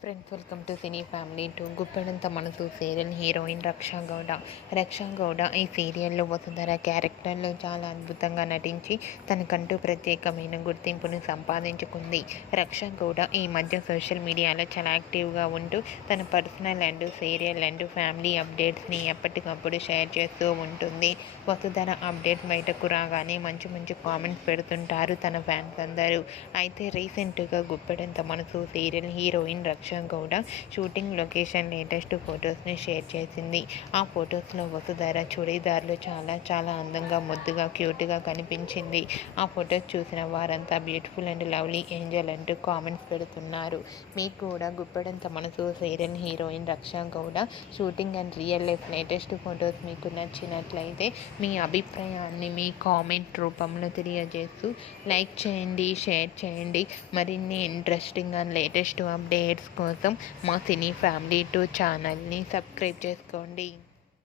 Friends, welcome to cine family to Guppedantha Manasu serial heroine Raksha Gowda. రక్షా గౌడ ఈ సీరియల్లో వసుధర క్యారెక్టర్లో చాలా అద్భుతంగా నటించి తనకంటూ ప్రత్యేకమైన గుర్తింపును సంపాదించుకుంది. రక్షా గౌడ ఈ మధ్య సోషల్ మీడియాలో చాలా యాక్టివ్గా ఉంటూ తన personal and serial and family అప్డేట్స్ని ఎప్పటికప్పుడు షేర్ చేస్తూ ఉంటుంది. వసుధర అప్డేట్ బయటకు రాగానే మంచి మంచి కామెంట్స్ పెడుతుంటారు తన ఫ్యాన్స్ అందరూ. అయితే రీసెంట్గా Guppedantha Manasu serial heroine Raksha Gowda shooting location latest ఫొటోస్ని షేర్ చేసింది. ఆ ఫొటోస్లో వసుధర చుడీదార్లో చాలా అందంగా ముద్దుగా క్యూట్గా కనిపించింది. ఆ ఫొటోస్ చూసిన వారంతా బ్యూటిఫుల్ అండ్ లవ్లీ ఏంజల్ అంటూ కామెంట్స్ పెడుతున్నారు. మీకు కూడా Guppedantha Manasu serial heroine Raksha Gowda shooting and real life latest photos మీకు నచ్చినట్లయితే మీ అభిప్రాయాన్ని మీ కామెంట్ రూపంలో తెలియజేస్తూ లైక్ చేయండి, షేర్ చేయండి. మరిన్ని ఇంట్రెస్టింగ్ అండ్ లేటెస్ట్ అప్డేట్స్ కోసం మా సినీ ఫ్యామిలీ 2 ఛానల్ని సబ్స్క్రైబ్ చేసుకోండి.